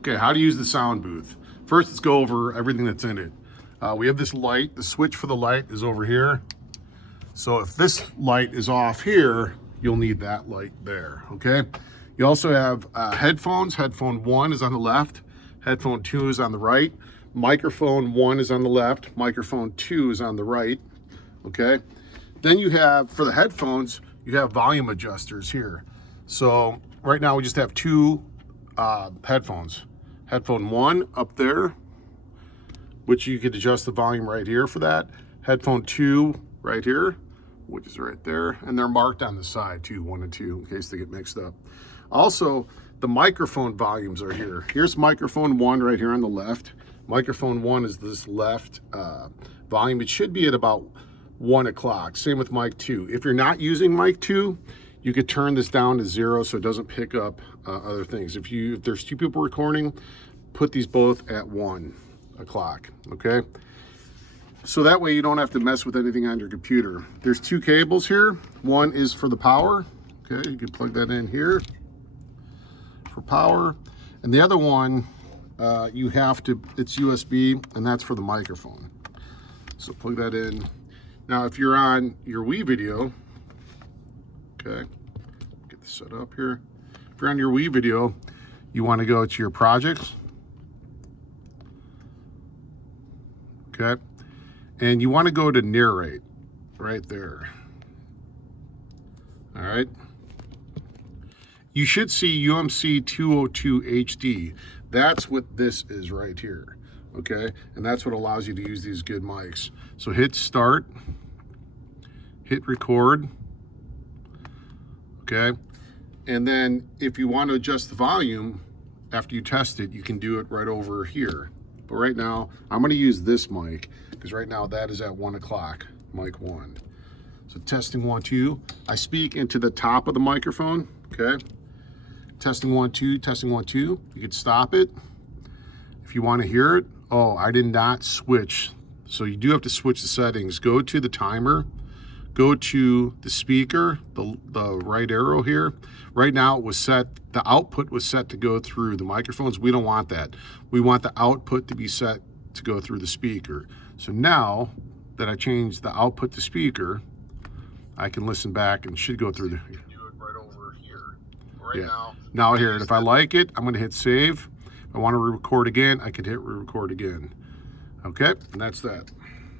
Okay, how to use the sound booth. First, let's go over everything that's in it. We have this light. The switch for the light is over here. So if this light is off here, you'll need that light there, okay? You also have headphones. Headphone 1 is on the left. Headphone 2 is on the right. Microphone 1 is on the left. Microphone 2 is on the right, okay? Then you have, for the headphones, you have volume adjusters here. So right now we just have two headphones. Headphone 1 up there, which you could adjust the volume right here for that. Headphone 2 right here, which is right there. And they're marked on the side too, 1 and 2, in case they get mixed up. Also, the microphone volumes are here. Here's microphone 1 right here on the left. Microphone 1 is this left volume. It should be at about 1 o'clock. Same with mic 2. If you're not using mic 2, you could turn this down to 0 so it doesn't pick up other things. If there's 2 people recording, put these both at 1 o'clock, okay? So that way you don't have to mess with anything on your computer. There's 2 cables here. One is for the power, okay? You can plug that in here for power. And the other one, it's USB, and that's for the microphone. So plug that in. Now, if you're on your Wii video, okay, get this set up here. If you're on your Wii video, you want to go to your projects, okay, and you want to go to narrate right there. All right. You should see UMC 202 HD. That's what this is right here, okay? And that's what allows you to use these good mics. So hit start, hit record, okay? And then if you want to adjust the volume after you test it, you can do it right over here. But right now, I'm gonna use this mic because right now that is at 1 o'clock, mic 1. So testing 1, 2. I speak into the top of the microphone, okay? Testing 1, 2, testing 1, 2. You could stop it if you want to hear it. Oh, I did not switch. So you do have to switch the settings. Go to the timer, go to the speaker, the right arrow here. Right now it was set, the output was set to go through the microphones. We don't want that. We want the output to be set to go through the speaker. So now that I changed the output to speaker, I can listen back and should go through the... Right Now I hear it. If I like it, I'm going to hit save. If I want to re-record again, I can hit re-record again. Okay, and that's that.